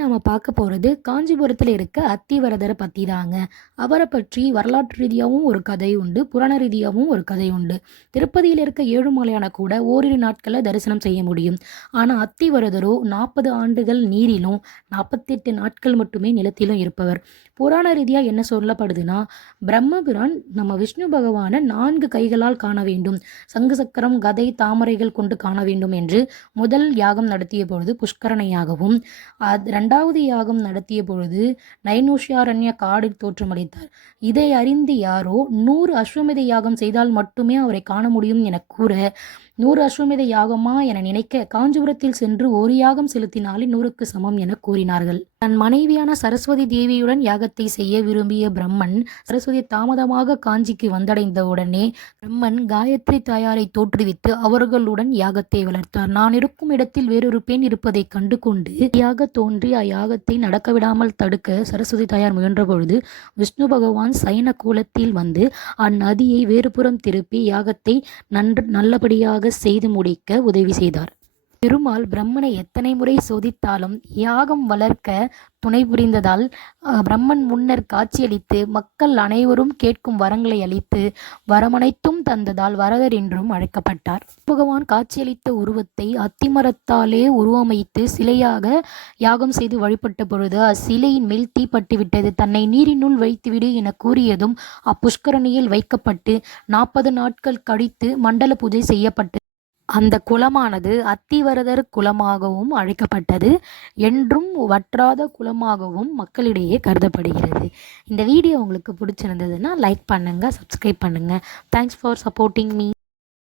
நாம பார்க்க போறது காஞ்சிபுரத்துல இருக்க அத்திவரதரை பத்தி தாங்க. அவரை பற்றி வரலாற்று ரீதியாகவும் ஒரு கதை உண்டு, புராண ரீதியாகவும் ஒரு கதை உண்டு. திருப்பதியில் இருக்க ஏழுமலையான கூட ஓரிரு நாட்களில் தரிசனம் செய்ய முடியும். ஆனா அத்திவரதரோ 40 ஆண்டுகள் நீரிலும் 48 நாட்கள் மட்டுமே நிலத்திலும் இருப்பவர். புராண ரீதியா என்ன சொல்லப்படுதுன்னா, பிரம்மபிரான் நம்ம விஷ்ணு பகவானை 4 கைகளால் காண வேண்டும், சங்கு சக்கரம் கதை தாமரைகள் கொண்டு காண வேண்டும் என்று முதல் யாகம் நடத்திய பொழுது புஷ்கரணையாகவும், இரண்டாவது யாகம் நடத்திய பொழுது நைனூஷியாரண்ய காடில் தோற்றமளித்தார். இதை அறிந்து யாரோ 100 அஸ்வமேத யாகம் செய்தால் மட்டுமே அவரை காண முடியும் என கூற, 100 அஸ்வமேத யாகமா என நினைக்க காஞ்சிபுரத்தில் சென்று ஒரு யாகம் செலுத்தினாலே 100க்கு சமம் என கூறினார்கள். தன் மனைவியான சரஸ்வதி தேவியுடன் யாகத்தை செய்ய விரும்பிய பிரம்மன் சரஸ்வதி தாமதமாக காஞ்சிக்கு வந்தடைந்த உடனே பிரம்மன் காயத்ரி தாயாரை தோற்றுவித்து அவர்களுடன் யாகத்தை வளர்த்தார். நான் இருக்கும் இடத்தில் வேறொரு பெண் இருப்பதை கண்டு கொண்டு யாக தோன்றி அயாகத்தை நடக்க விடாமல் தடுக்க சரஸ்வதி தாயார் முயன்ற பொழுது விஷ்ணு பகவான் சைன கோலத்தில் வந்து அந்நதியை வேறுபுறம் திருப்பி யாகத்தை நல்லபடியாக செய்து முடிக்க உதவி செய்தார். பெருமாள் பிரம்மனை எத்தனை முறை சோதித்தாலும் யாகம் வளர்க்க துணை புரிந்ததால் பிரம்மன் முன்னர் காட்சியளித்து மக்கள் அனைவரும் கேட்கும் வரங்களை அளித்து வரமனைத்தும் தந்ததால் வரதர் என்றும் அழைக்கப்பட்டார். பகவான் காட்சியளித்த உருவத்தை அத்திமரத்தாலே உருவமைத்து சிலையாக யாகம் செய்து வழிபட்ட பொழுது அச்சிலையின் மேல் தீப்பட்டுவிட்டது. தன்னை நீரினுள் வைத்துவிடு என கூறியதும் அப்புஷ்கரணியில் வைக்கப்பட்டு 40 நாட்கள் கழித்து மண்டல பூஜை செய்யப்பட்டது. அந்த குலமானது அத்திவரதர் குலமாகவும் அழைக்கப்பட்டது. என்றும் வற்றாத குலமாகவும் மக்களிடையே கருதப்படுகிறது. இந்த வீடியோ உங்களுக்கு பிடிச்சிருந்ததுன்னா லைக் பண்ணுங்க, சப்ஸ்கிரைப் பண்ணுங்க. Thanks for supporting me.